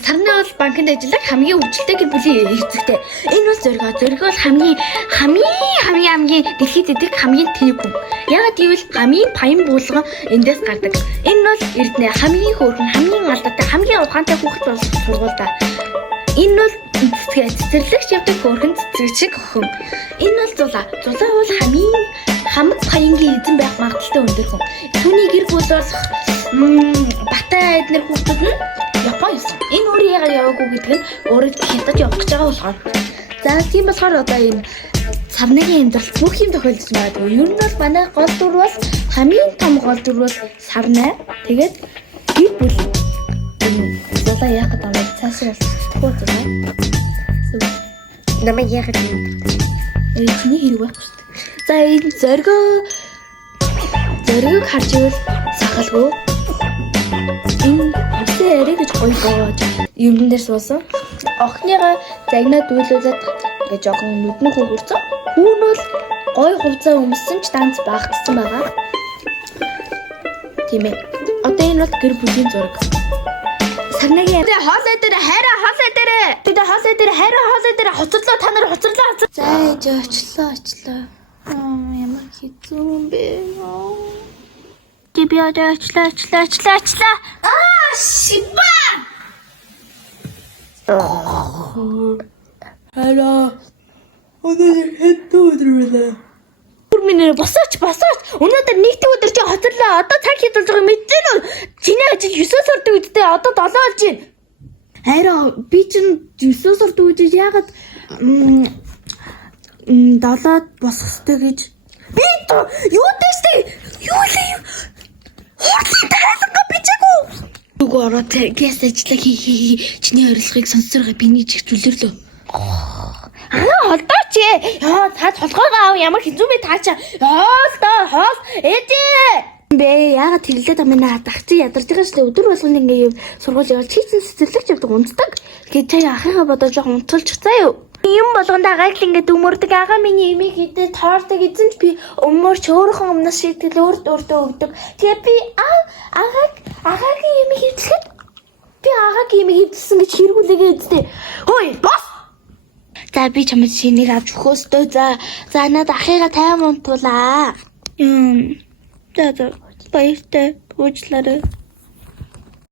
Сарны бол банкнд ажиллах хамгийн өвчлөлтэй гэр бүлийн эзэгтэй. Энэ бол зориг бол хамгийн дэлхийд идэх хамгийн тэнэг хүн. Яагаад гэвэл хамгийн баян буулган эндээс гардаг. Энэ бол Эрдэнэ хамгийн хөөрхөн, хамгийн алдаатай, хамгийн ухаантай хүүхэд болох сургуультай. Энэ бол цэцэрлэгч явдаг хөөрхөн цэцэг шиг охин. Энэ бол Зулаа. Зулаа бол хамаг паянгийн эзэн байх магадaltaй өндөр хүн. Түүний гэр бүл бол Батай эднэр хүүхдүүд нь Япон юусан. Энэ өөрөө яагаад яваагүй гэдэг нь өөрөө хятад явах гэж байгаа болохоор. За тийм болохоор одоо энэ Сарныгийн амьдрал бүх юм тохиолдсон байдаг. Ер нь бол манай гол дүр бол хамгийн том гол дүр бол Сарнай. Тэгээд гэр бүл. Зулаа яагаад аваад цаашаа болохгүй зулаа. Намайг яагаад чиний хэрэг байхгүй шүү дээ. За энэ зориг харж ивэл сахалгүй. Энэ хавсан яриа гэж гоё боож юм дээр суусан. Охиныгаа загнаад дүүлүүлээд гэж жоохон нүднээ хөвгөрцөн. Хүүн бол гоё хувцас өмссөн ч данц багтсан байгаа. Тийм ээ. Одоо энэ бол гэр бүлийн зураг. Сарнагийн хоолой дээр хоцорлоо та нар хоцорлоо. За ээж очлоо. Ямар хэцүү юм бэ? Би очлоо. Шиба! Хара. Өнөөдөр хэдэн өдөр вэ? Минь босооч. Өнөөдөр нэгдүгээр өдөр чи хоцорлоо. Одоо цаг хэд болж байгааг мэдсэн үү? Чиний ажил 9-өөс ордог үедээ одоо 7 болж байна. Хараа би чинь 9-өөс ордог үед яагаад 7-д босох ёстой гэж. Би юу дэжтэй? Юу лээ? Хорлын тайлангаа бичээгүй. Нөгөө ороо тэгээс ажиллаа хий. Чиний орилгыг сонсороо биний чих зүлэрлөө. Холдооч ээ. Яа, та толгойгоо аав ямар хэцүү бэ таа чаа. Хоол ээжээ. Бэ яагаад тэглээд амнаа дах чи ядарч байгаа шүү дээ. Өдөр болгоно ингээ сургууль явал чийсэн цэцэрлэгч явдаг унтдаг. Тэгээд та ахыгаа бодож жоохон унтуулчих заа юу. Юм болгонд агааг л ингээ дүмөрдөг. Ага миний эмийг идээ тоордог эзэн ч би өмөрч өөрийнхөө өмнөөс шийтгэл өөртөө өгдөг. Тэгээд би агагийн эмийг хөвчлэхэд би агагийн эмийг хөвчлсөн гэж хэрэгүүлээгээ үздэй. Хөөе, бос. За би чамд шинийг авч өгөхөөстэй. За надад ахыгаа тайван унтуулаа. За баяртай. Уучлаарай.